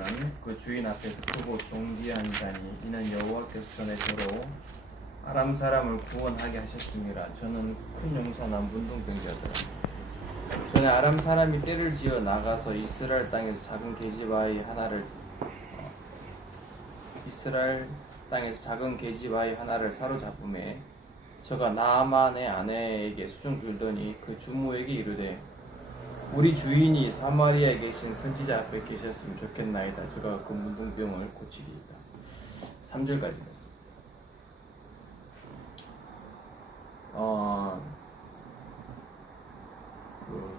문둥병은 그 주인 앞에서 크고 존귀한 자니 이는 여호와께서 전에 저로 아람 사람을 구원하게 하셨습니다. 저는 큰 용사나 문둥병자더라. 전에 아람 사람이 떼를 지어 나가서 이스라엘 땅에서 작은 계집아이 하나를 사로잡음에 저가 나아만의 아내에게 수종 들더니 그 주모에게 이르되 우리 주인이 사마리아에 계신 선지자 앞에 계셨으면 좋겠나이다. 저가 그 문둥병을 고치리이다. 3절까지 갔습니다.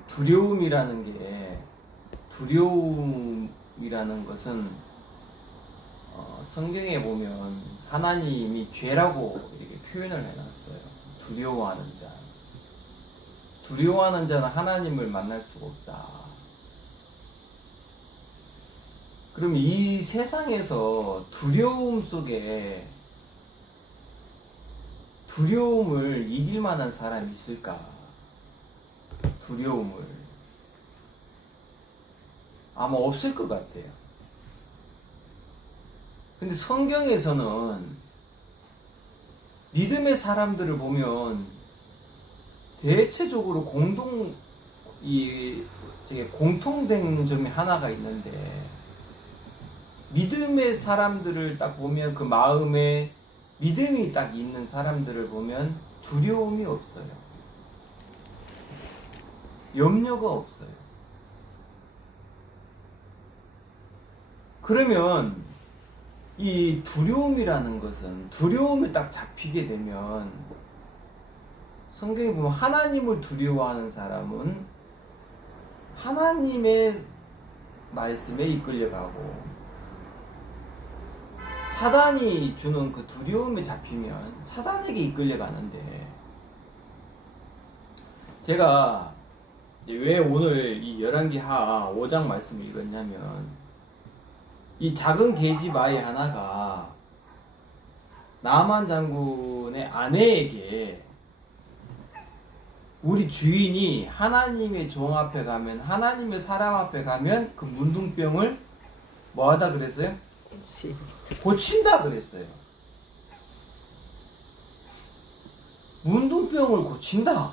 두려움이라는 것은 성경에 보면 하나님이 죄라고 이렇게 표현을 해놨어요. 두려워하는 자는 하나님을 만날 수가 없다. 그럼 이 세상에서 두려움 속에 두려움을 이길 만한 사람이 있을까? 두려움을 아마 없을 것 같아요. 근데 성경에서는 믿음의 사람들을 보면 대체적으로 공통된 점이 하나가 있는데, 믿음의 사람들을 딱 보면 그 마음에 믿음이 딱 있는 사람들을 보면 두려움이 없어요. 염려가 없어요. 그러면 이 두려움이라는 것은, 두려움이 딱 잡히게 되면 성경에 보면 하나님을 두려워하는 사람은 하나님의 말씀에 이끌려가고, 사단이 주는 그 두려움에 잡히면 사단에게 이끌려가는데, 제가 왜 오늘 이 열왕기하 5장 말씀을 읽었냐면, 이 작은 계집 아이 하나가 나아만 장군의 아내에게 우리 주인이 하나님의 종 앞에 가면, 하나님의 사람 앞에 가면 그 문둥병을 뭐 하다 그랬어요? 고친다 그랬어요. 문둥병을 고친다.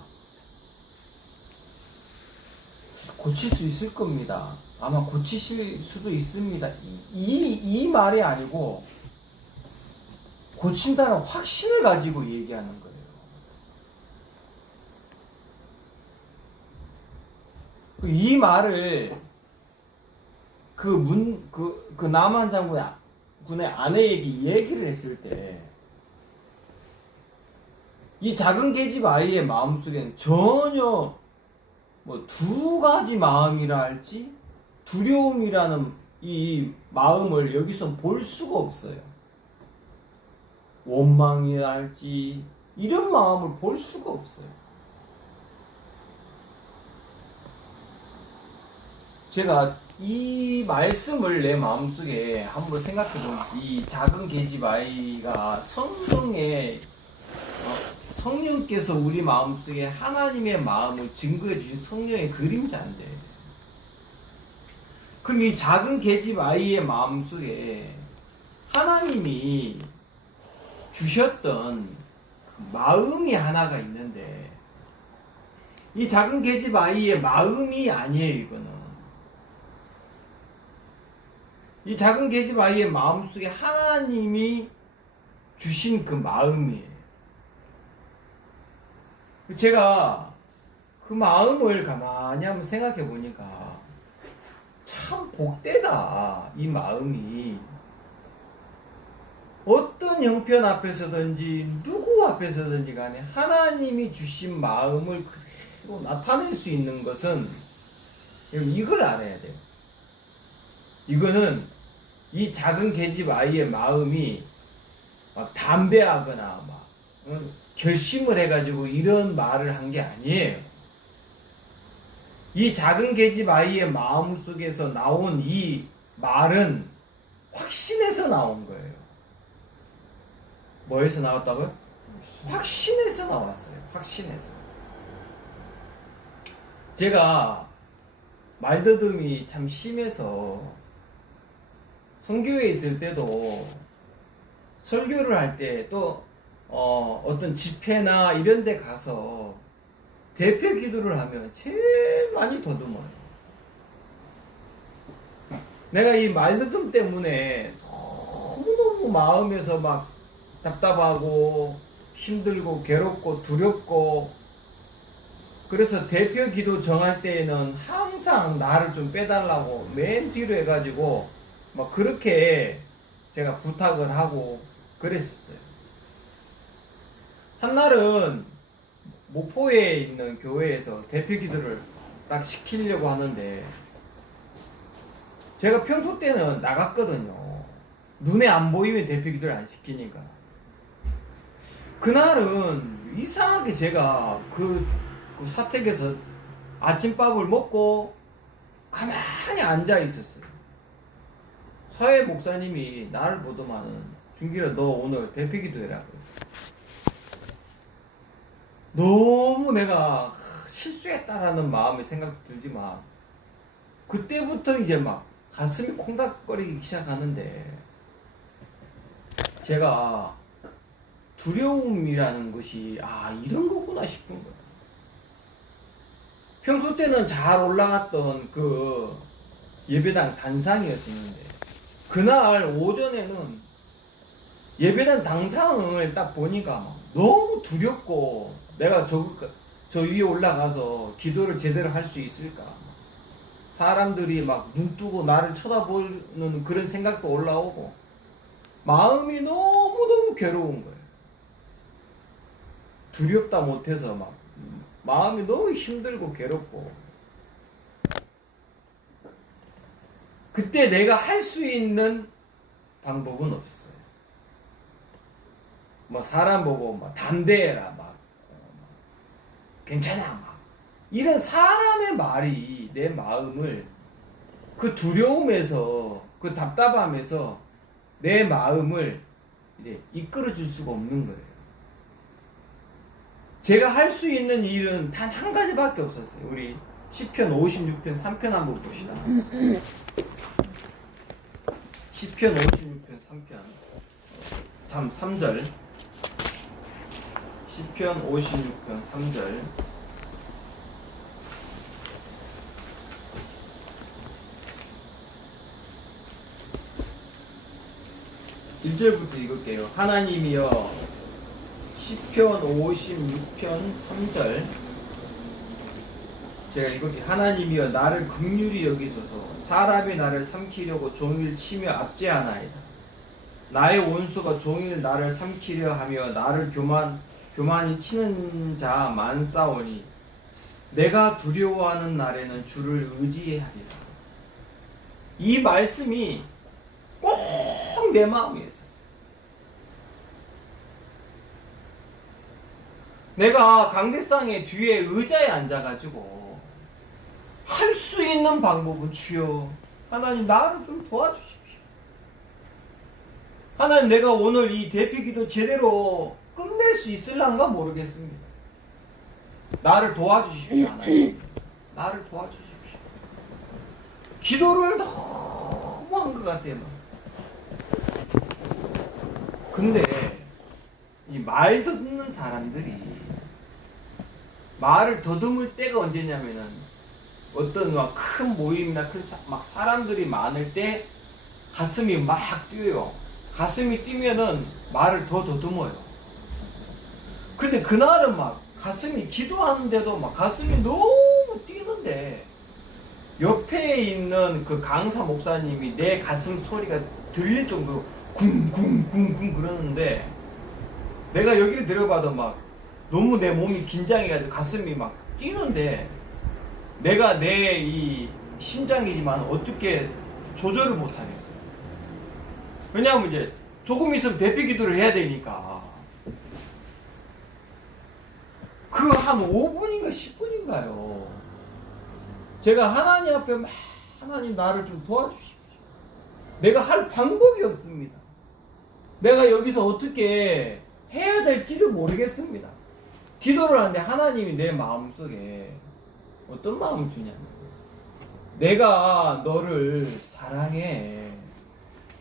고칠 수 있을 겁니다. 아마 고치실 수도 있습니다. 이 말이 아니고 고친다는 확신을 가지고 얘기하는 거예요. 이 말을 그 나아만 장군의 아내에게 얘기를 했을 때, 이 작은 계집 아이의 마음속에는 전혀 뭐 두 가지 마음이라 할지, 두려움이라는 이 마음을 여기서 볼 수가 없어요. 원망이라 할지 이런 마음을 볼 수가 없어요. 제가 이 말씀을 내 마음속에 한번 생각해보면, 이 작은 계집 아이가 성령께서 우리 마음속에 하나님의 마음을 증거해 주신 성령의 그림자인데, 그럼 이 작은 계집 아이의 마음속에 하나님이 주셨던 마음이 하나가 있는데, 이 작은 계집 아이의 마음이 아니에요. 이거는 이 작은 계집 아이의 마음속에 하나님이 주신 그 마음이에요. 제가 그 마음을 가만히 한번 생각해 보니까 참 복되다. 이 마음이 어떤 형편 앞에서든지 누구 앞에서든지 간에 하나님이 주신 마음을 그대로 나타낼 수 있는 것은, 이걸 알아야 돼요. 이거는 이 작은 계집 아이의 마음이 막 담대하거나 막 결심을 해가지고 이런 말을 한 게 아니에요. 이 작은 계집 아이의 마음 속에서 나온 이 말은 확신에서 나온 거예요. 뭐에서 나왔다고요? 확신에서 나왔어요. 확신에서. 제가 말더듬이 참 심해서 선교회에 있을 때도 설교를 할 때 또 어떤 집회나 이런 데 가서 대표 기도를 하면 제일 많이 더듬어요. 내가 이 말더듬 때문에 너무너무 마음에서 막 답답하고 힘들고 괴롭고 두렵고, 그래서 대표 기도 정할 때에는 항상 나를 좀 빼달라고 맨 뒤로 해가지고 막 그렇게 제가 부탁을 하고 그랬었어요. 한날은 목포에 있는 교회에서 대표 기도를 딱 시키려고 하는데, 제가 평소 때는 나갔거든요. 눈에 안 보이면 대표 기도를 안 시키니까. 그날은 이상하게 제가 그 사택에서 아침밥을 먹고 가만히 앉아 있었어요. 사회 목사님이 나를 보더만은, 준기라 너 오늘 대표 기도해라 그랬어요. 너무 내가 실수했다라는 마음의 생각도 들지만, 그때부터 이제 막 가슴이 콩닥거리기 시작하는데, 제가 두려움이라는 것이 이런 거구나 싶은 거예요. 평소 때는 잘 올라갔던 그 예배당 단상이었었는데, 그날 오전에는 예배당 단상을 딱 보니까 너무 두렵고, 내가 저 위에 올라가서 기도를 제대로 할 수 있을까, 사람들이 막 눈 뜨고 나를 쳐다보는 그런 생각도 올라오고, 마음이 너무너무 괴로운 거예요. 두렵다 못해서 막 마음이 너무 힘들고 괴롭고. 그때 내가 할 수 있는 방법은 없어요. 뭐 사람 보고 막 담대해라, 막 괜찮아, 막 이런 사람의 말이 내 마음을, 그 두려움에서, 그 답답함에서 내 마음을 이제 이끌어 줄 수가 없는 거예요. 제가 할 수 있는 일은 단 한 가지밖에 없었어요. 우리 시편 56편 3편 한번 봅시다. 시편 56편 3편 3절. 시편 56편 3절. (1절부터) 읽을게요. 하나님이여, 시편 56편 3절 제가 읽을게요. 하나님이여, 나를 긍휼히 여기소서. 사람이 나를 삼키려고 종일 치며 압제하나이다. 나의 원수가 종일 나를 삼키려 하며 나를 교만히 치는 자 많사오니 내가 두려워하는 날에는 주를 의지하리라. 이 말씀이 꼭 내 마음에 있었어요. 내가 강대상의 뒤에 의자에 앉아가지고 할 수 있는 방법은, 주여 하나님 나를 좀 도와주십시오. 하나님 내가 오늘 이 대피기도 제대로 끝낼 수 있을란가 모르겠습니다. 나를 도와주십시오. 하나님 나를 도와주십시오. 기도를 너무 한 것 같아요. 근데 이 말 듣는 사람들이 말을 더듬을 때가 언제냐면은, 어떤 막 큰 모임이나 막 사람들이 많을 때 가슴이 막 뛰어요. 가슴이 뛰면은 말을 더 더듬어요. 근데 그날은 막 가슴이, 기도하는데도 막 가슴이 너무 뛰는데, 옆에 있는 그 강사 목사님이 내 가슴 소리가 들릴 정도로 쿵쿵쿵쿵 그러는데, 내가 여기를 들어봐도 막 너무 내 몸이 긴장해가지고 가슴이 막 뛰는데, 내가 내 이 심장이지만 어떻게 조절을 못하겠어요. 왜냐하면 이제 조금 있으면 대피 기도를 해야 되니까. 그 한 5분인가 10분인가요. 제가 하나님 앞에 막, 하나님 나를 좀 도와주십시오. 내가 할 방법이 없습니다. 내가 여기서 어떻게 해야 될지를 모르겠습니다. 기도를 하는데 하나님이 내 마음속에 어떤 마음을 주냐면, 내가 너를 사랑해.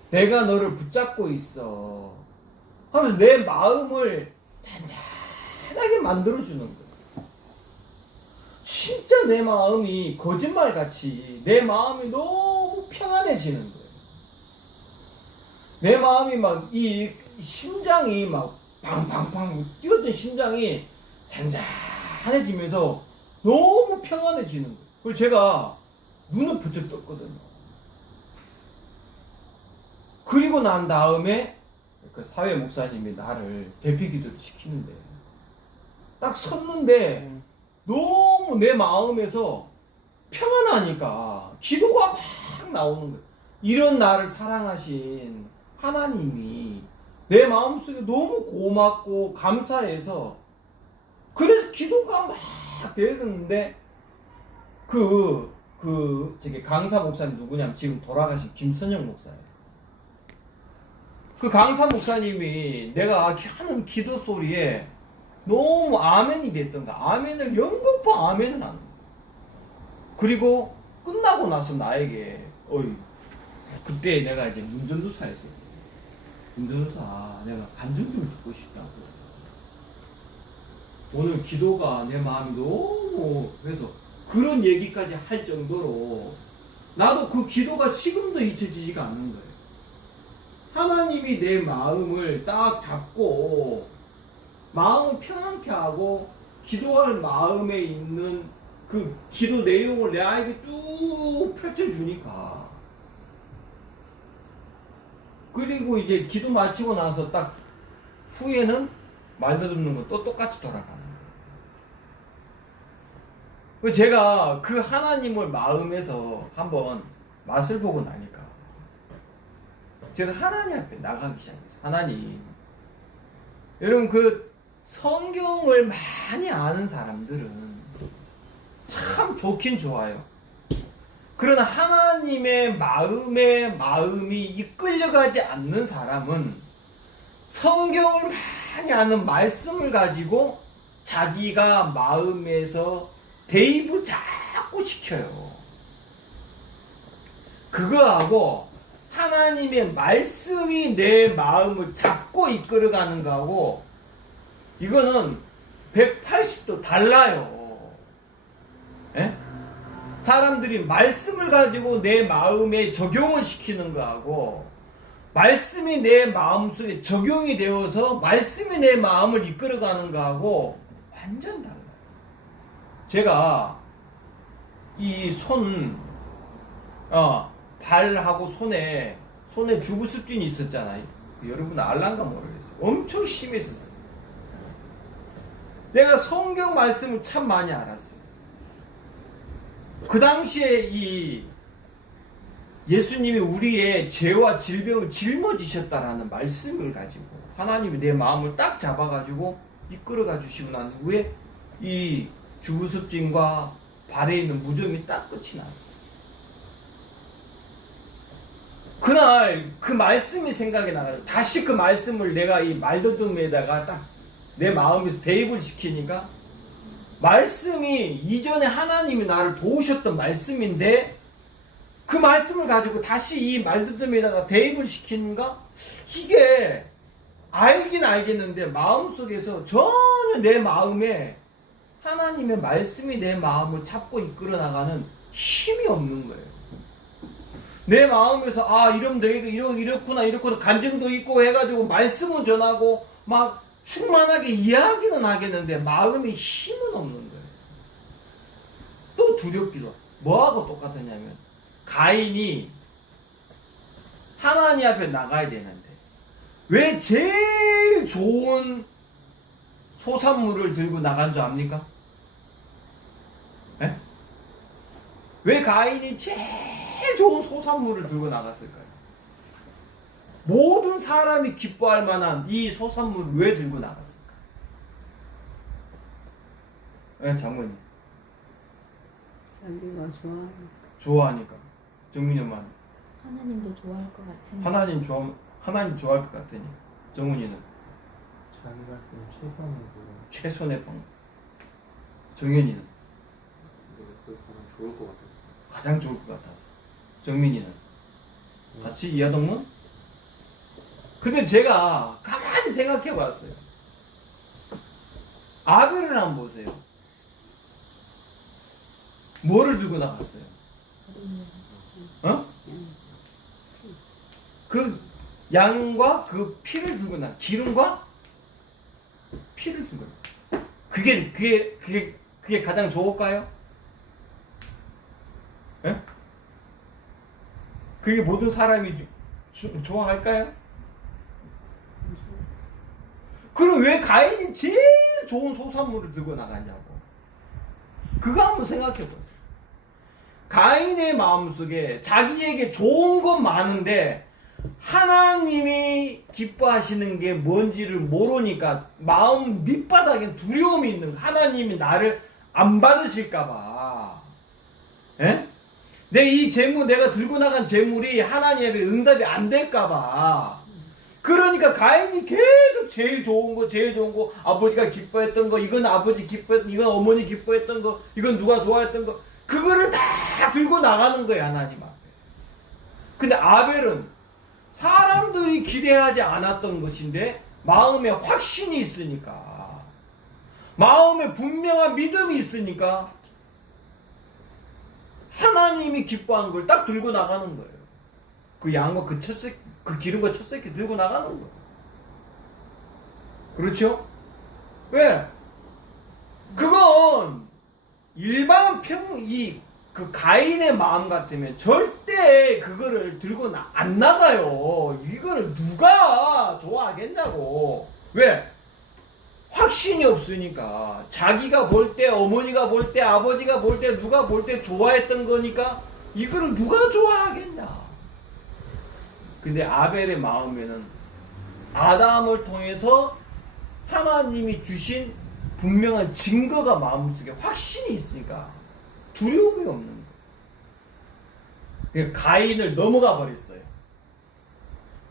내가 너를 붙잡고 있어 하면서 내 마음을 잔잔하게 만들어주는 거예요. 진짜 내 마음이 거짓말같이 내 마음이 너무 평안해지는 거예요. 내 마음이 막 이 심장이 막 팡팡팡 뛰었던 심장이 잔잔해지면서 너무 평안해지는 거예요. 그리고 제가 눈을 부쩍 떴거든요. 그리고 난 다음에 그 사회 목사님이 나를 대피 기도를 시키는데 딱 섰는데 너무 내 마음에서 평안하니까 기도가 막 나오는 거예요. 이런 나를 사랑하신 하나님이 내 마음속에 너무 고맙고 감사해서 그래서 기도가 막 되는데 저기 강사 목사님 누구냐면 지금 돌아가신 김선영 목사예요. 그 강사 목사님이 내가 하는 기도 소리에 너무 아멘이 됐던가 아멘을 연거푸 아멘을 하는 거야. 그리고 끝나고 나서 나에게 그때 내가 이제 운전도사였어요. 운전도사 내가 간증 좀 듣고 싶다고. 오늘 기도가 내 마음이 너무 그래서 그런 얘기까지 할 정도로 나도 그 기도가 지금도 잊혀지지가 않는 거예요. 하나님이 내 마음을 딱 잡고 마음을 편안케 하고 기도할 마음에 있는 그 기도 내용을 나에게 쭉 펼쳐주니까 그리고 이제 기도 마치고 나서 딱 후에는 말 더듬는 거 또 똑같이 돌아가는 거예요. 제가 그 하나님을 마음에서 한번 맛을 보고 나니까 제가 하나님 앞에 나가기 시작했어요. 하나님, 여러분 그 성경을 많이 아는 사람들은 참 좋긴 좋아요. 그러나 하나님의 마음이 이끌려가지 않는 사람은 성경을 많이 아는 말씀을 가지고 자기가 마음에서 대입을 자꾸 시켜요. 그거하고 하나님의 말씀이 내 마음을 잡고 이끌어가는 거하고 이거는 180도 달라요. 에? 사람들이 말씀을 가지고 내 마음에 적용을 시키는 거하고 말씀이 내 마음속에 적용이 되어서 말씀이 내 마음을 이끌어가는 거하고 완전 달라요. 제가 이 발하고 손에 주부습진이 있었잖아요. 여러분 알란가 모르겠어요. 엄청 심했었어요. 내가 성경 말씀을 참 많이 알았어요. 그 당시에 이 예수님이 우리의 죄와 질병을 짊어지셨다라는 말씀을 가지고 하나님이 내 마음을 딱 잡아가지고 이끌어가 주시고 난 후에 이 주부습진과 발에 있는 무좀이 딱 끝이 났어요. 그날 그 말씀이 생각이 나가지고 다시 그 말씀을 내가 이 말더듬에다가 딱 내 마음에서 대입을 시키니까 말씀이 이전에 하나님이 나를 도우셨던 말씀인데 그 말씀을 가지고 다시 이 말더듬에다가 대입을 시키는가? 이게 알긴 알겠는데 마음속에서 전혀 내 마음에 하나님의 말씀이 내 마음을 잡고 이끌어 나가는 힘이 없는 거예요. 내 마음에서 이러면 되겠고 이렇구나 간증도 있고 해가지고 말씀은 전하고 막 충만하게 이야기는 하겠는데 마음에 힘은 없는 거예요. 또 두렵기도. 뭐하고 똑같았냐면 가인이 하나님 앞에 나가야 되는데 왜 제일 좋은 소산물을 들고 나간 줄 압니까? 에? 왜 가인이 제일 좋은 소산물을 들고 나갔을까요? 모든 사람이 기뻐할 만한 이 소산물을 왜 들고 나갔을까? 장모님. 자기가 좋아하니까. 정민이 엄마. 하나님도 좋아할 것 같으니. 하나님 좋아할 것 같으니. 정훈이는 자기가 쓰는 최선의 방법. 정현이는 그렇게 하면 좋을 것 같았어. 가장 좋을 것 같아서. 정민이는 같이 이하동문? 근데 제가 가만히 생각해 봤어요. 아벨을 한번 보세요. 뭐를 들고 나갔어요? 어? 그 양과 그 피를 들고 나, 기름과 피를 들고 나. 그게 가장 좋을까요? 예? 그게 모든 사람이 좋아할까요? 그럼 왜 가인이 제일 좋은 소산물을 들고 나갔냐고. 그거 한번 생각해 보세요. 가인의 마음속에 자기에게 좋은 건 많은데 하나님이 기뻐하시는 게 뭔지를 모르니까 마음 밑바닥에 두려움이 있는 거야. 하나님이 나를 안 받으실까봐. 예? 이 재물, 내가 들고 나간 재물이 하나님의 응답이 안 될까봐. 그러니까 가인이 계속 제일 좋은 거, 아버지가 기뻐했던 거, 이건 아버지 기뻐했던, 이건 어머니 기뻐했던 거, 이건 누가 좋아했던 거, 그거를 다 들고 나가는 거예요, 하나님 앞에. 근데 아벨은 사람들이 기대하지 않았던 것인데, 마음에 확신이 있으니까, 마음에 분명한 믿음이 있으니까, 하나님이 기뻐한 걸 딱 들고 나가는 거예요. 그 양과 그 기름과 첫 새끼 들고 나가는 거예요. 그렇죠? 왜? 그건 일반 그 가인의 마음 같으면 절대 그거를 들고 안 나가요. 이거를 누가 좋아하겠냐고. 왜? 확신이 없으니까. 자기가 볼 때, 어머니가 볼 때, 아버지가 볼 때, 누가 볼 때 좋아했던 거니까 이거를 누가 좋아하겠냐. 근데 아벨의 마음에는 아담을 통해서 하나님이 주신 분명한 증거가 마음속에 확신이 있으니까 두려움이 없는 거예요. 가인을 넘어가 버렸어요.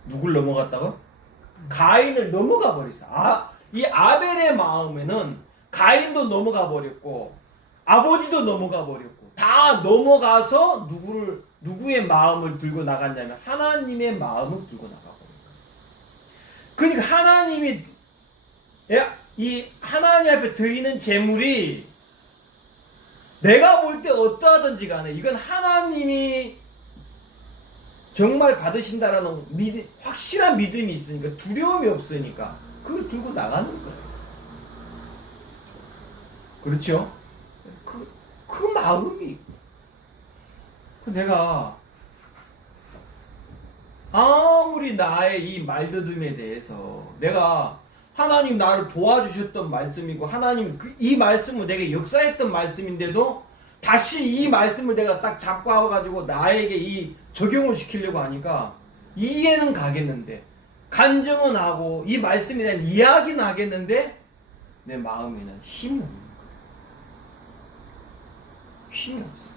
누굴 넘어갔다고? 가인을 넘어가 버렸어요. 이 아벨의 마음에는 가인도 넘어가 버렸고 아버지도 넘어가 버렸고 다 넘어가서 누구의 마음을 들고 나갔냐면 하나님의 마음을 들고 나가버린 거예요. 그러니까 하나님이 이 하나님 앞에 드리는 제물이 내가 볼 때 어떠하든지 간에 이건 하나님이 정말 받으신다라는 확실한 믿음이 있으니까 두려움이 없으니까 그걸 들고 나가는 거예요. 그렇죠? 그 마음이 내가 아무리 나의 이 말더듬에 대해서 내가 하나님 나를 도와주셨던 말씀이고 하나님 이 말씀은 내가 역사했던 말씀인데도 다시 이 말씀을 내가 딱 잡고 와가지고 나에게 이 적용을 시키려고 하니까 이해는 가겠는데 간증은 하고 이 말씀에 대한 이야기는 하겠는데 내 마음에는 힘이 없는 거예요. 힘이 없어요.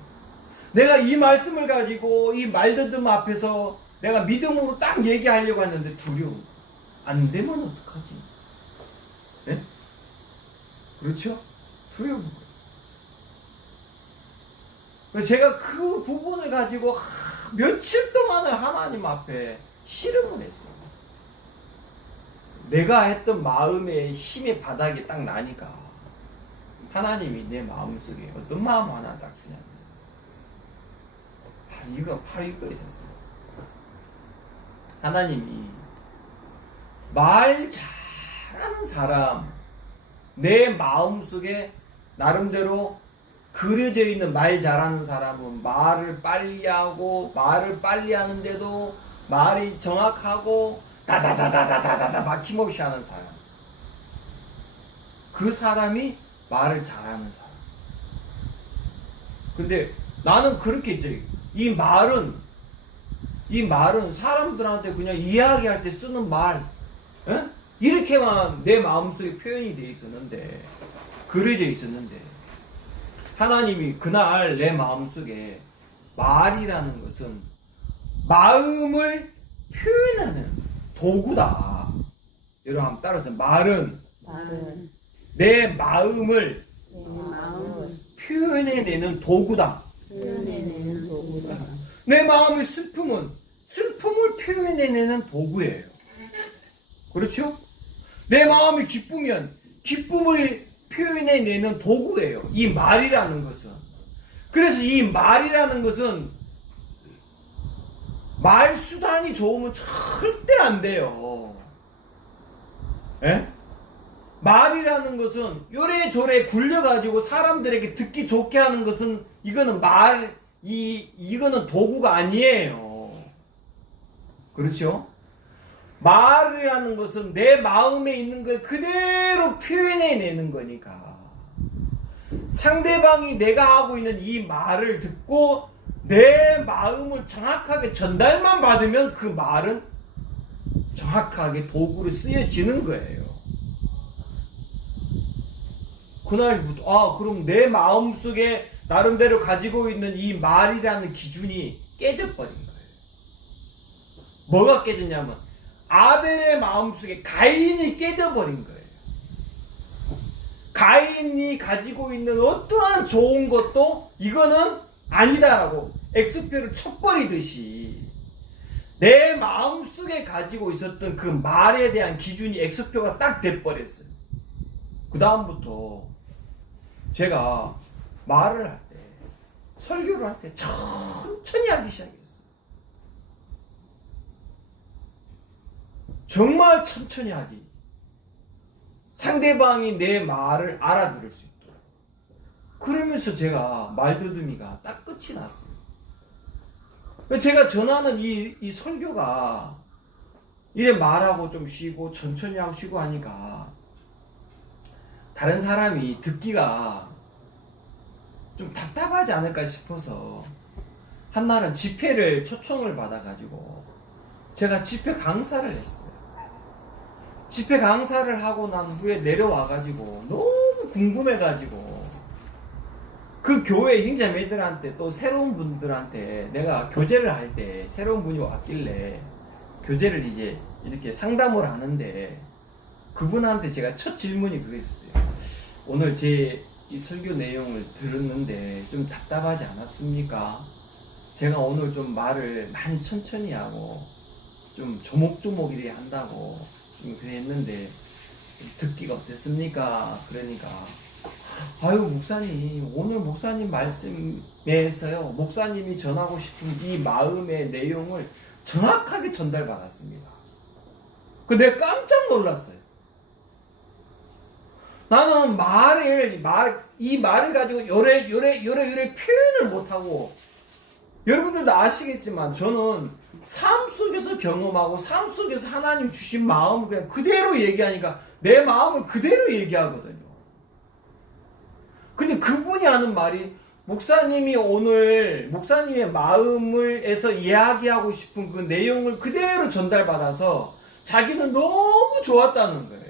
내가 이 말씀을 가지고 이 말더듬 앞에서 내가 믿음으로 딱 얘기하려고 했는데 두려움. 안 되면 어떡하지? 네? 그렇죠? 두려운 거예요. 제가 그 부분을 가지고 며칠 동안을 하나님 앞에 씨름을 했어요. 내가 했던 마음의 힘의 바닥이 딱 나니까 하나님이 내 마음속에 어떤 마음 하나 딱 주냐면 바로 이거 있었어요. 하나님이 말 잘하는 사람, 내 마음속에 나름대로 그려져 있는 말 잘하는 사람은 말을 빨리 하고 말을 빨리 하는데도 말이 정확하고 다다다다다다다 막힘없이 하는 사람. 그 사람이 말을 잘하는 사람. 근데 나는 그렇게 이제 이 말은 사람들한테 그냥 이야기할 때 쓰는 말, 에? 이렇게만 내 마음속에 표현이 돼 있었는데, 그려져 있었는데, 하나님이 그날 내 마음속에 말이라는 것은 마음을 표현하는 도구다. 여러분 한번 따라서 말은 내 마음을 표현해내는 도구다. 내 마음의 슬픔은 슬픔을 표현해내는 도구예요. 그렇죠? 내 마음이 기쁘면 기쁨을 표현해내는 도구예요. 이 말이라는 것은. 그래서 이 말이라는 것은 말 수단이 좋으면 절대 안 돼요. 예? 말이라는 것은 요래조래 굴려가지고 사람들에게 듣기 좋게 하는 것은 이거는 이거는 도구가 아니에요. 그렇죠? 말이라는 것은 내 마음에 있는 걸 그대로 표현해내는 거니까 상대방이 내가 하고 있는 이 말을 듣고 내 마음을 정확하게 전달만 받으면 그 말은 정확하게 도구로 쓰여지는 거예요. 그날부터 그럼 내 마음속에 나름대로 가지고 있는 이 말이라는 기준이 깨져버린 거예요. 뭐가 깨졌냐면 아벨의 마음속에 가인이 깨져버린 거예요. 가인이 가지고 있는 어떠한 좋은 것도 이거는 아니다라고 X표를 쳐버리듯이 내 마음속에 가지고 있었던 그 말에 대한 기준이 X표가 딱 돼버렸어요. 그 다음부터 제가 말을 할 때, 설교를 할 때 천천히 하기 시작했어요. 정말 천천히 하기. 상대방이 내 말을 알아들을 수 있도록. 그러면서 제가 말더듬이가 딱 끝이 났어요. 제가 전하는 이 설교가 이래 말하고 좀 쉬고 천천히 하고 쉬고 하니까 다른 사람이 듣기가 좀 답답하지 않을까 싶어서 한날은 집회를 초청을 받아가지고 제가 집회 강사를 했어요. 집회 강사를 하고 난 후에 내려와가지고 너무 궁금해가지고 그 교회 형제매들한테 또 새로운 분들한테 내가 교제를 할 때 새로운 분이 왔길래 교제를 이제 이렇게 상담을 하는데 그분한테 제가 첫 질문이 그거였어요. 오늘 제 이 설교 내용을 들었는데 좀 답답하지 않았습니까? 제가 오늘 좀 말을 많이 천천히 하고 좀 조목조목 이렇게 한다고 좀 그랬는데 듣기가 어땠습니까? 그러니까 아유 목사님 오늘 목사님 말씀에서요 목사님이 전하고 싶은 이 마음의 내용을 정확하게 전달받았습니다. 내가 깜짝 놀랐어요. 나는 이 말을 가지고 요래 표현을 못하고 여러분들도 아시겠지만 저는 삶 속에서 경험하고 삶 속에서 하나님 주신 마음을 그냥 그대로 얘기하니까 내 마음을 그대로 얘기하거든요. 근데 그분이 하는 말이 목사님이 오늘 목사님의 마음을에서 이야기하고 싶은 그 내용을 그대로 전달받아서 자기는 너무 좋았다는 거예요.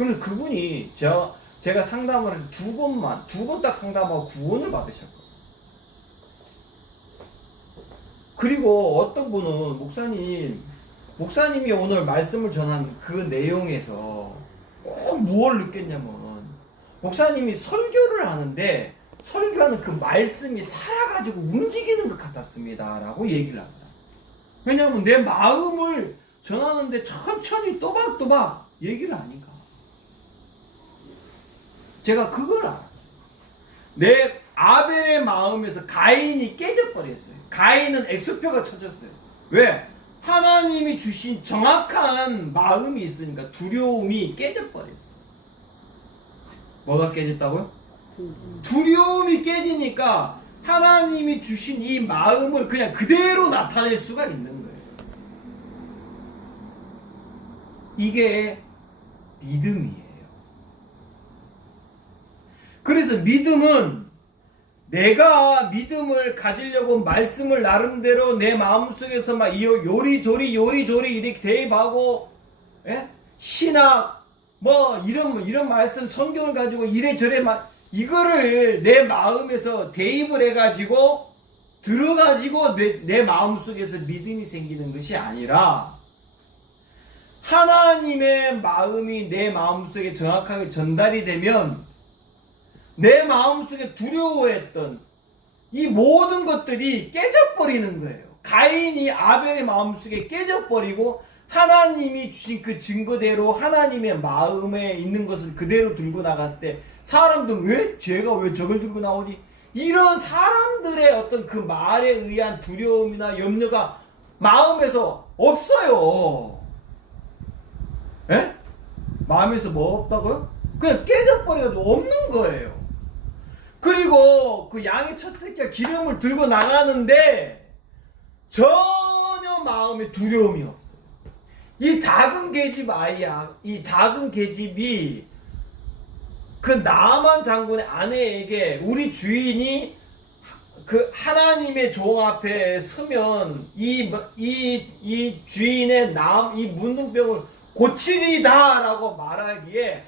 그래서 그분이 제가 상담을 두 번 딱 상담하고 구원을 받으셨거든요. 그리고 어떤 분은 목사님이 오늘 말씀을 전한 그 내용에서 꼭 무엇을 느꼈냐면 목사님이 설교를 하는데 설교하는 그 말씀이 살아가지고 움직이는 것 같았습니다 라고 얘기를 합니다. 왜냐하면 내 마음을 전하는데 천천히 또박또박 얘기를 하니까 제가 그걸 알았어요. 내 아벨의 마음에서 가인이 깨져버렸어요. 가인은 X표가 쳐졌어요. 왜? 하나님이 주신 정확한 마음이 있으니까 두려움이 깨져버렸어요. 뭐가 깨졌다고요? 두려움이 깨지니까 하나님이 주신 이 마음을 그냥 그대로 나타낼 수가 있는 거예요. 이게 믿음이에요. 그래서 믿음은 내가 믿음을 가지려고 말씀을 나름대로 내 마음속에서 막 요리조리 이렇게 대입하고 신학 이런 말씀 성경을 가지고 이래저래 이거를 내 마음에서 대입을 해가지고 들어가지고 내 마음속에서 믿음이 생기는 것이 아니라 하나님의 마음이 내 마음속에 정확하게 전달이 되면 내 마음속에 두려워했던 이 모든 것들이 깨져버리는 거예요. 가인이 아벨의 마음속에 깨져버리고 하나님이 주신 그 증거대로 하나님의 마음에 있는 것을 그대로 들고 나갈 때 사람들은 왜? 쟤가 왜 저걸 들고 나오지? 이런 사람들의 어떤 그 말에 의한 두려움이나 염려가 마음에서 없어요. 예? 마음에서 뭐 없다고요? 그냥 깨져버려도 없는 거예요. 그리고 그 양의 첫 새끼가 기름을 들고 나가는데 전혀 마음에 두려움이 없어요. 이 작은 계집 아이야, 이 작은 계집이 그 나만 장군의 아내에게 우리 주인이 그 하나님의 종 앞에 서면 이 주인의 이 문둥병을 고치리다라고 말하기에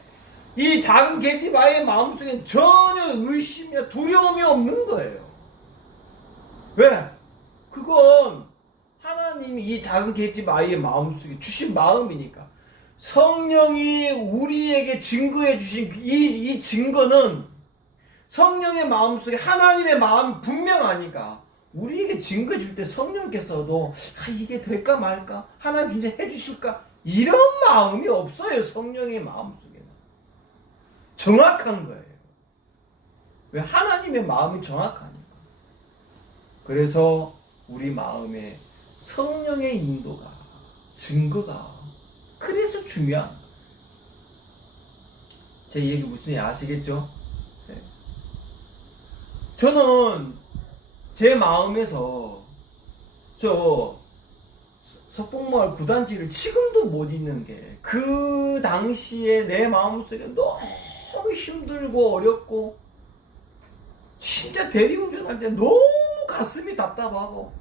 이 작은 계집 아이의 마음속엔 전혀 의심이나 두려움이 없는 거예요. 왜? 그건 하나님이 이 작은 계집 아이의 마음속에 주신 마음이니까. 성령이 우리에게 증거해 주신 이 증거는 성령의 마음속에 하나님의 마음이 분명하니까 우리에게 증거 줄 때 성령께서도 이게 될까 말까? 하나님 진짜 해주실까? 이런 마음이 없어요. 성령의 마음속에는. 정확한 거예요. 왜? 하나님의 마음이 정확하니까. 그래서 우리 마음에 성령의 인도가, 증거가 그래서 중요한 거예요. 제 얘기 무슨 얘기 아시겠죠? 네. 저는 제 마음에서 저 석봉마을 구단지를 지금도 못 잊는 게 그 당시에 내 마음속에 너무 힘들고 어렵고 진짜 대리운전할 때 너무 가슴이 답답하고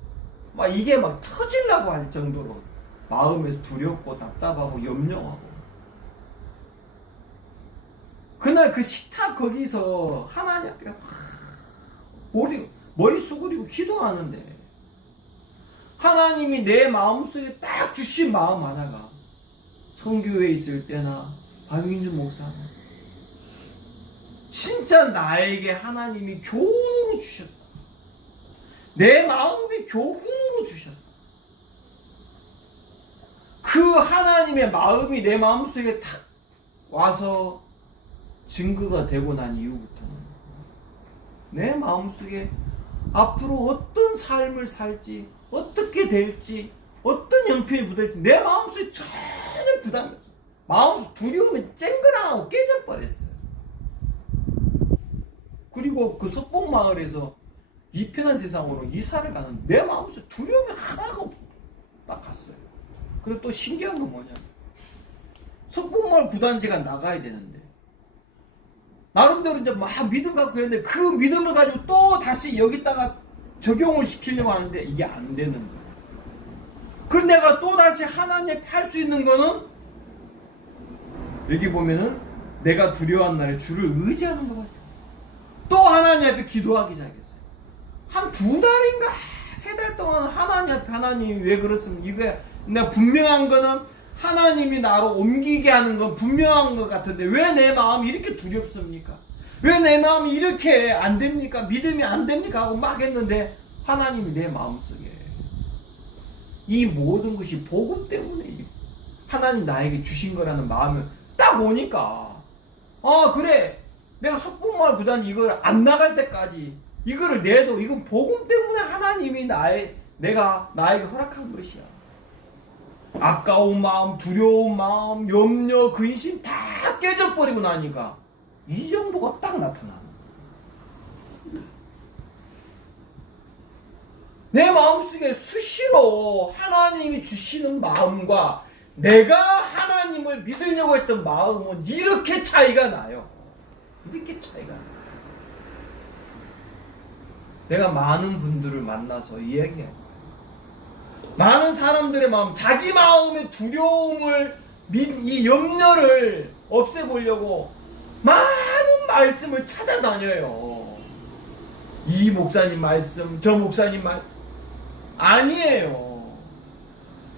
막 이게 막 터지려고 할 정도로 마음에서 두렵고 답답하고 염려하고 그날 그 식탁 거기서 하나님 앞에 머리 수그리고 기도하는데 하나님이 내 마음속에 딱 주신 마음 하나가 성교회에 있을 때나 박윤준 목사는 진짜 나에게 하나님이 교훈으로 주셨다. 내 마음에 교훈으로 주셨다. 그 하나님의 마음이 내 마음속에 탁 와서 증거가 되고 난 이후부터는 내 마음속에 앞으로 어떤 삶을 살지, 어떻게 될지, 어떤 형편이 묻을지 내 마음속에 전혀 부담이 없어요. 마음속 두려움이 쨍그랑하고 깨져버렸어요. 그리고 그 석봉마을에서 이 편한 세상으로 이사를 가는 내 마음속에 두려움이 하나가 딱 갔어요. 그리고 또 신기한 건 뭐냐? 석봉마을 구단지가 나가야 되는데 나름대로 이제 막 믿음 갖고 했는데 그 믿음을 가지고 또 다시 여기다가 적용을 시키려고 하는데 이게 안 되는 거예요. 그럼 내가 또 다시 하나님 앞에 할 수 있는 거는 여기 보면은 내가 두려워한 날에 주를 의지하는 것 같아요. 또 하나님 앞에 기도하기 시작했어요. 한 2달인가 3달 동안 하나님 앞에 하나님이 왜 그렇습니까? 이게 내가 분명한 거는 하나님이 나로 옮기게 하는 건 분명한 것 같은데 왜 내 마음이 이렇게 두렵습니까? 왜 내 마음이 이렇게 안 됩니까? 믿음이 안 됩니까? 하고 막 했는데 하나님이 내 마음속에 이 모든 것이 복음 때문에 하나님 나에게 주신 거라는 마음을 딱 오니까 그래 내가 석봉마을 구단 이걸 안 나갈 때까지 이거를 내도 이건 복음 때문에 하나님이 나에게 허락한 것이야. 아까운 마음, 두려운 마음, 염려, 근심 다 깨져버리고 나니까 이 정도가 딱 나타나는 거야. 내 마음속에 수시로 하나님이 주시는 마음과 내가 하나님을 믿으려고 했던 마음은 이렇게 차이가 나요. 이렇게 차이가 나요. 내가 많은 분들을 만나서 이야기해요. 많은 사람들의 마음, 자기 마음의 두려움을, 이 염려를 없애보려고 많은 말씀을 찾아다녀요. 이 목사님 말씀, 저 목사님 말씀. 아니에요.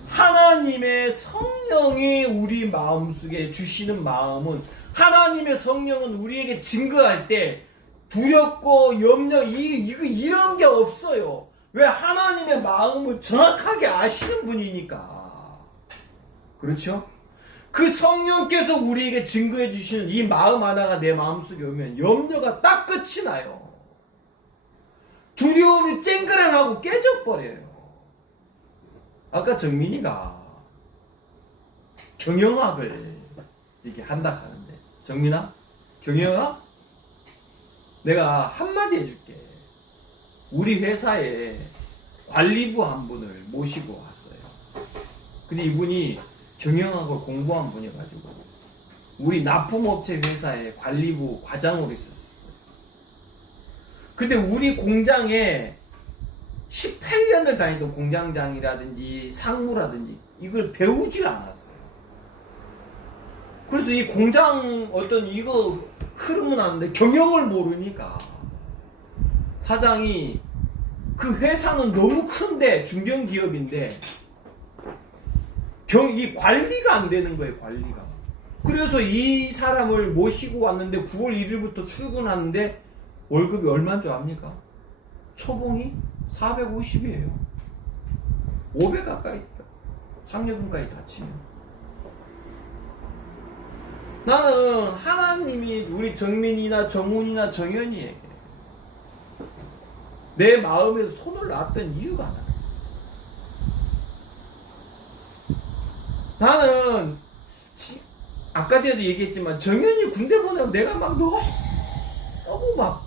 하나님의 성령이 우리 마음속에 주시는 마음은 하나님의 성령은 우리에게 증거할 때 두렵고 염려, 이런 게 없어요. 왜? 하나님의 마음을 정확하게 아시는 분이니까. 그렇죠? 그 성령께서 우리에게 증거해 주시는 이 마음 하나가 내 마음속에 오면 염려가 딱 끝이 나요. 두려움이 쨍그랑하고 깨져버려요. 아까 정민이가 경영학을 이렇게 한다 하는데, 정민아, 경영학? 내가 한마디 해줄게. 우리 회사에 관리부 한 분을 모시고 왔어요. 근데 이분이 경영학을 공부한 분이어가지고 우리 납품업체 회사에 관리부 과장으로 있었어요. 근데 우리 공장에 18년을 다니던 공장장이라든지 상무라든지 이걸 배우질 않았어요. 그래서 이 공장 어떤 이거 흐름은 아는데 경영을 모르니까 사장이 그 회사는 너무 큰데 중견기업인데 이 관리가 안 되는 거예요. 관리가. 그래서 이 사람을 모시고 왔는데 9월 1일부터 출근하는데 월급이 얼마인 줄 압니까? 초봉이 450이에요. 500 가까이 상여금까지 다 치면. 나는 하나님이 우리 정민이나 정훈이나 정현이에게 내 마음에서 손을 놨던 이유가 하나 있어. 나는 아까 전에도 얘기했지만 정현이 군대 보내면 내가 막 너무 막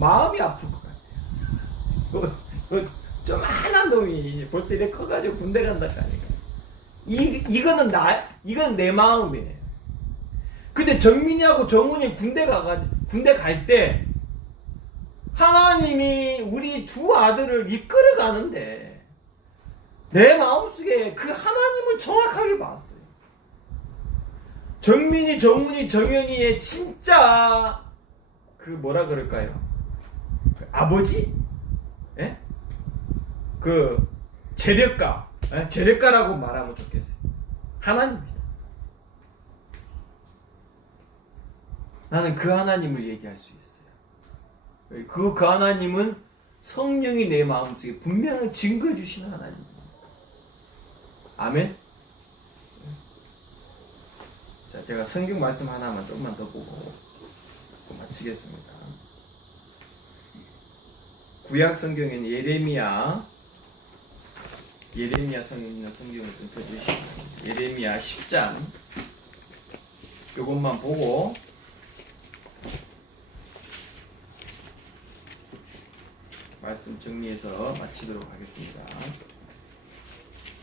마음이 아플 것 같아요. 조만한 놈이 벌써 이렇게 커가지고 군대 간다 하니까 이건 내 마음이에요. 근데 정민이하고 정훈이 군대 갈 때 하나님이 우리 두 아들을 이끌어 가는데 내 마음속에 그 하나님을 정확하게 봤어요. 정민이, 정훈이, 정현이의 진짜 그 뭐라 그럴까요? 그 아버지? 예? 그 재력가, 예? 재력가라고 말하면 좋겠어요. 하나님입니다. 나는 그 하나님을 얘기할 수 있어요. 그 하나님은 성령이 내 마음속에 분명히 증거해 주시는 하나님입니다. 아멘. 자, 제가 성경 말씀 하나만 조금만 더 보고 마치겠습니다. 구약 성경에는 예레미야 성경을 좀 펴주시면 예레미야 10장 요것만 보고 말씀 정리해서 마치도록 하겠습니다.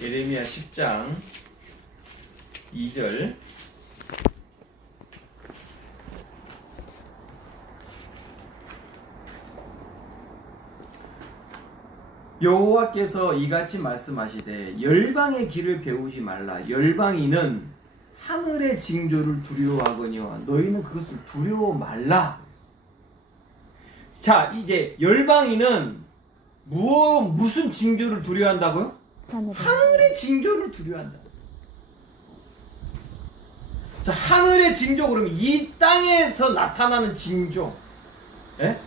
예레미야 10장 2절 여호와께서 이같이 말씀하시되 열방의 길을 배우지 말라. 열방인은 하늘의 징조를 두려워하거니와 너희는 그것을 두려워 말라. 자, 이제 열방인은 무슨 징조를 두려워한다고요? 하늘의 징조를 두려워한다. 자, 하늘의 징조 그러면 이 땅에서 나타나는 징조, 예?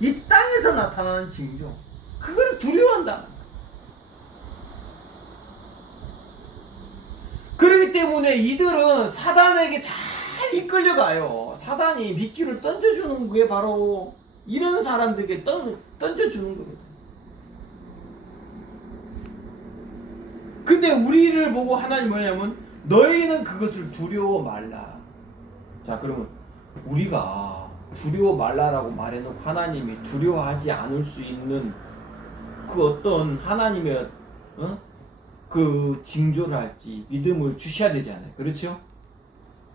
이 땅에서 나타나는 징조, 그걸 두려워한다. 그렇기 때문에 이들은 사단에게 잘 이끌려가요. 사단이 미끼를 던져주는 게 바로 이런 사람들에게 던져주는 거거든요. 근데 우리를 보고 하나님 뭐냐면 너희는 그것을 두려워 말라. 자, 그러면 우리가 두려워 말라라고 말해놓고 하나님이 두려워하지 않을 수 있는 그 어떤 하나님의 그 징조를 할지 믿음을 주셔야 되잖아요. 그렇죠?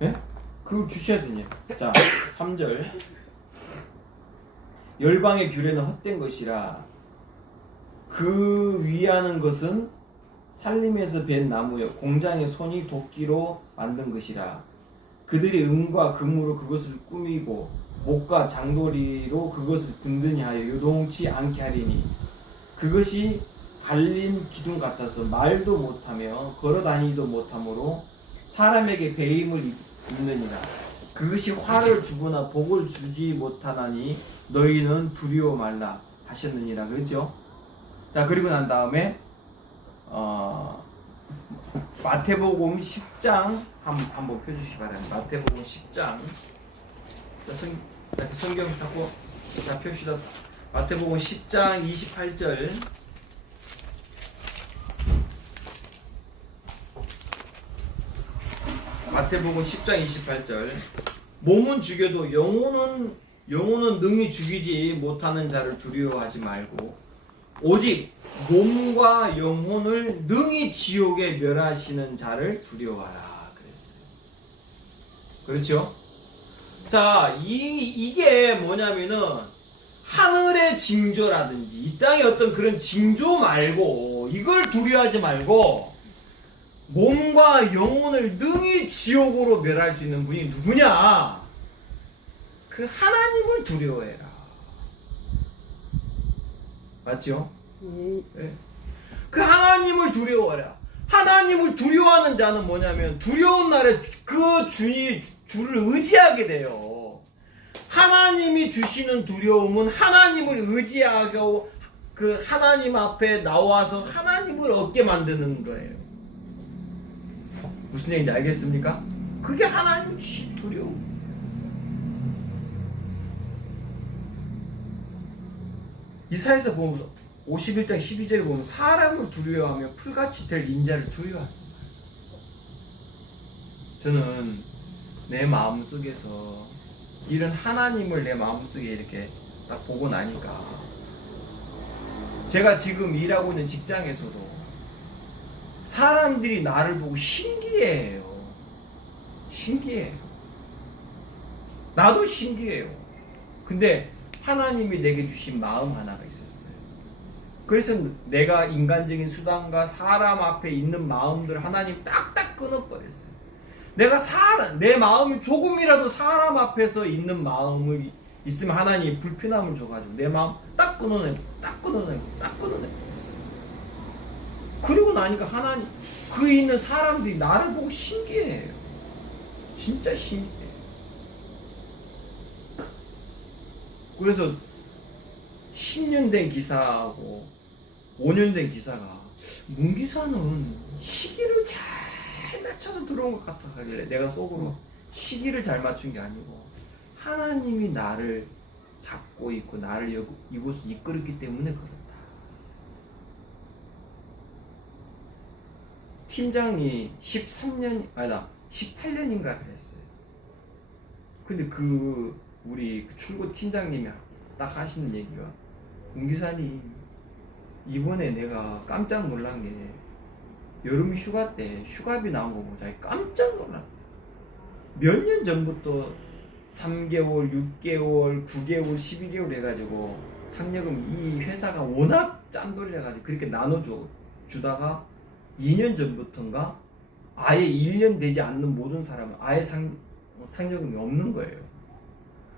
예? 그걸 주셔야 되냐. 자, 3절 열방의 규례는 헛된 것이라 그 위하는 것은 살림에서 벤 나무여 공장의 손이 도끼로 만든 것이라 그들이 은과 금으로 그것을 꾸미고 목과 장도리로 그것을 든든히 하여 요동치 않게 하리니 그것이 갈린 기둥 같아서 말도 못하며 걸어다니지도 못하므로 사람에게 배임을 입느니라. 그것이 화를 주거나 복을 주지 못하나니 너희는 두려워 말라 하셨느니라. 그렇죠? 자, 그리고 난 다음에 마태복음 10장 한번 펴주시기 바랍니다. 마태복음 10장. 성경 잡고 자 펴시다. 마태복음 10장 28절. 마태복음 10장 28절. 몸은 죽여도 영혼은 능히 죽이지 못하는 자를 두려워하지 말고 오직 몸과 영혼을 능히 지옥에 멸하시는 자를 두려워하라 그랬어요. 그렇죠? 자, 이게 뭐냐면은 하늘의 징조라든지 이 땅의 어떤 그런 징조 말고 이걸 두려워하지 말고 몸과 영혼을 능히 지옥으로 멸할 수 있는 분이 누구냐? 그 하나님을 두려워해라. 맞죠? 네. 그 하나님을 두려워해라. 하나님을 두려워하는 자는 뭐냐면 두려운 날에 그 주를 의지하게 돼요. 하나님이 주시는 두려움은 하나님을 의지하고 그 하나님 앞에 나와서 하나님을 얻게 만드는 거예요. 무슨 얘기인지 알겠습니까? 그게 하나님이 주신 두려움. 이사야서 보면 51장 12절에 보면 사람을 두려워하며 풀같이 될 인자를 두려워합니다. 저는 내 마음속에서 이런 하나님을 내 마음속에 이렇게 딱 보고 나니까 제가 지금 일하고 있는 직장에서도 사람들이 나를 보고 신기해요. 신기해요. 나도 신기해요. 근데 하나님이 내게 주신 마음 하나가 있었어요. 그래서 내가 인간적인 수단과 사람 앞에 있는 마음들 하나님 딱딱 끊어버렸어요. 내 마음이 조금이라도 사람 앞에서 있는 마음을 있으면 하나님이 불편함을 줘가지고 내 마음 딱 끊어내고 그리고 나니까 하나님 그 있는 사람들이 나를 보고 신기해요. 진짜 신기해요. 그래서 10년 된 기사하고 5년 된 기사가 문기사는 시기를 잘 맞춰서 들어온 것 같아 하길래 내가 속으로 시기를 잘 맞춘 게 아니고 하나님이 나를 잡고 있고 나를 이곳을 이끌었기 때문에 그렇다. 팀장이 18년인가 그랬어요. 근데 우리 출고 팀장님이 딱 하시는 얘기가 문기사님 이번에 내가 깜짝 놀란 게 여름 휴가 때 휴가비 나온 거 보고 자기 깜짝 놀랐대. 몇 년 전부터 3개월, 6개월, 9개월, 12개월 해가지고 상여금 이 회사가 워낙 짠돌이라가지고 그렇게 나눠주다가 2년 전부터인가 아예 1년 되지 않는 모든 사람은 아예 상여금이 없는 거예요.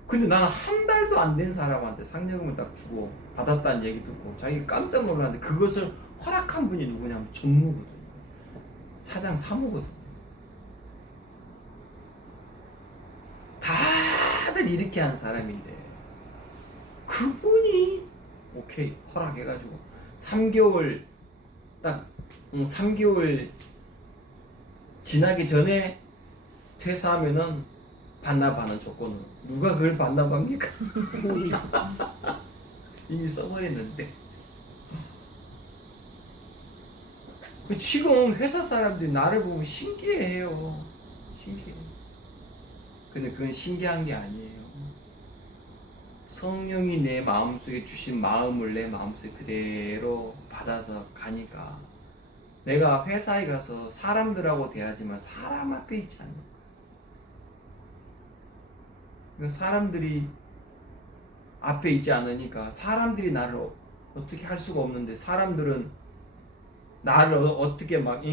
근데 나는 한 달도 안 된 사람한테 상여금을 딱 주고 받았다는 얘기 듣고 자기가 깜짝 놀랐는데 그것을 허락한 분이 누구냐면 전무거든요. 사장 사무거든요. 다들 이렇게 한 사람인데 그분이 오케이 허락해가지고 3개월 딱 3개월 지나기 전에 퇴사하면은 반납하는 조건으로 누가 그걸 반납합니까? 이미 써버렸는데 지금 회사 사람들이 나를 보고 신기해해요. 신기해. 근데 그건 신기한 게 아니에요. 성령이 내 마음속에 주신 마음을 내 마음속에 그대로 받아서 가니까 내가 회사에 가서 사람들하고 대하지만 사람 앞에 있지 않는 거야. 그러니까 사람들이 앞에 있지 않으니까 사람들이 나를 어떻게 할 수가 없는데 사람들은 나를 어떻게 막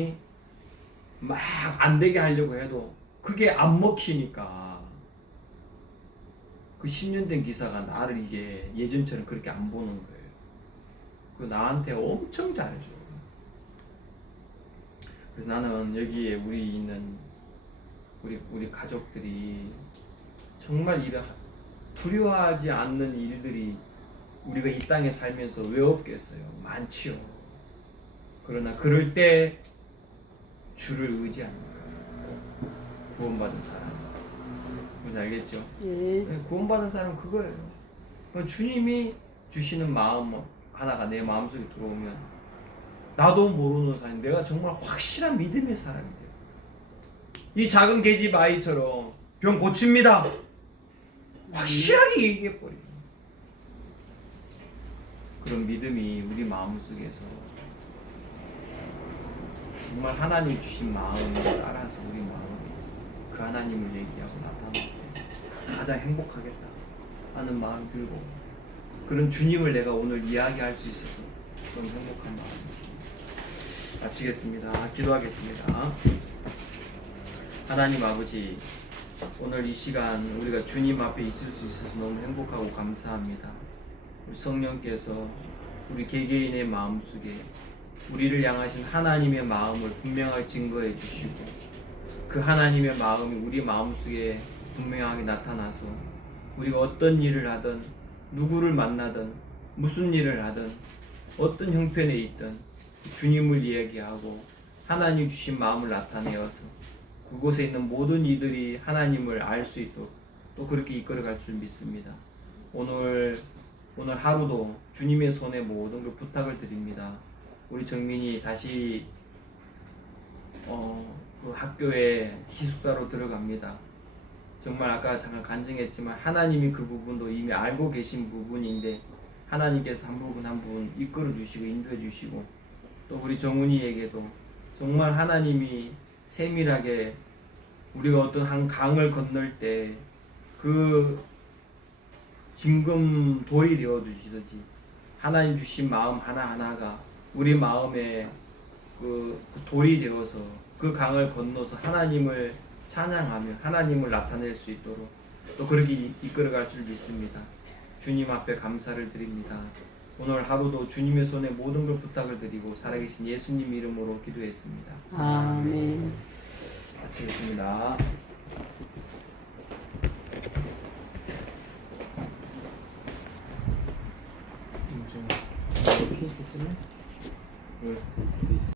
안 되게 하려고 해도 그게 안 먹히니까 그 10년 된 기사가 나를 이제 예전처럼 그렇게 안 보는 거예요. 그 나한테 엄청 잘해줘. 그래서 나는 여기에 우리 있는 우리 가족들이 정말 이런 두려워하지 않는 일들이 우리가 이 땅에 살면서 왜 없겠어요? 많지요. 그러나 그럴 때 주를 의지합니다. 구원받은 사람. 뭔지 알겠죠? 예. 구원받은 사람은 그거예요. 주님이 주시는 마음 하나가 내 마음속에 들어오면 나도 모르는 사람, 내가 정말 확실한 믿음의 사람이 돼요. 이 작은 계집 아이처럼 병 고칩니다. 확실하게 얘기해버려요. 그런 믿음이 우리 마음속에서 정말 하나님 주신 마음을 따라서 우리 마음이 그 하나님을 얘기하고 나타날 때 가장 행복하겠다 하는 마음이 들고, 그런 주님을 내가 오늘 이야기할 수 있어서 너무 행복한 마음이 있습니다. 마치겠습니다. 기도하겠습니다. 하나님 아버지, 오늘 이 시간 우리가 주님 앞에 있을 수 있어서 너무 행복하고 감사합니다. 우리 성령께서 우리 개개인의 마음속에 우리를 향하신 하나님의 마음을 분명하게 증거해 주시고, 그 하나님의 마음이 우리 마음속에 분명하게 나타나서 우리가 어떤 일을 하든 누구를 만나든 무슨 일을 하든 어떤 형편에 있든 주님을 이야기하고 하나님 주신 마음을 나타내어서 그곳에 있는 모든 이들이 하나님을 알 수 있도록 또 그렇게 이끌어갈 줄 믿습니다. 오늘 하루도 주님의 손에 모든 걸 부탁을 드립니다. 우리 정민이 다시 그 학교에 기숙사로 들어갑니다. 정말 아까 잠깐 간증했지만 하나님이 그 부분도 이미 알고 계신 부분인데 하나님께서 한 부분 이끌어 주시고 인도해 주시고, 또 우리 정훈이에게도 정말 하나님이 세밀하게 우리가 어떤 한 강을 건널 때 그 징금 돌이 되어 주시듯이 하나님 주신 마음 하나하나가 우리 마음에 그 돌이 되어서 그 강을 건너서 하나님을 찬양하며 하나님을 나타낼 수 있도록 또 그렇게 이끌어갈 줄 믿습니다. 주님 앞에 감사를 드립니다. 오늘 하루도 주님의 손에 모든 걸 부탁을 드리고 살아계신 예수님 이름으로 기도했습니다. 아멘. 마치겠습니다. 케이스 쓰면 왜? 돼 있어.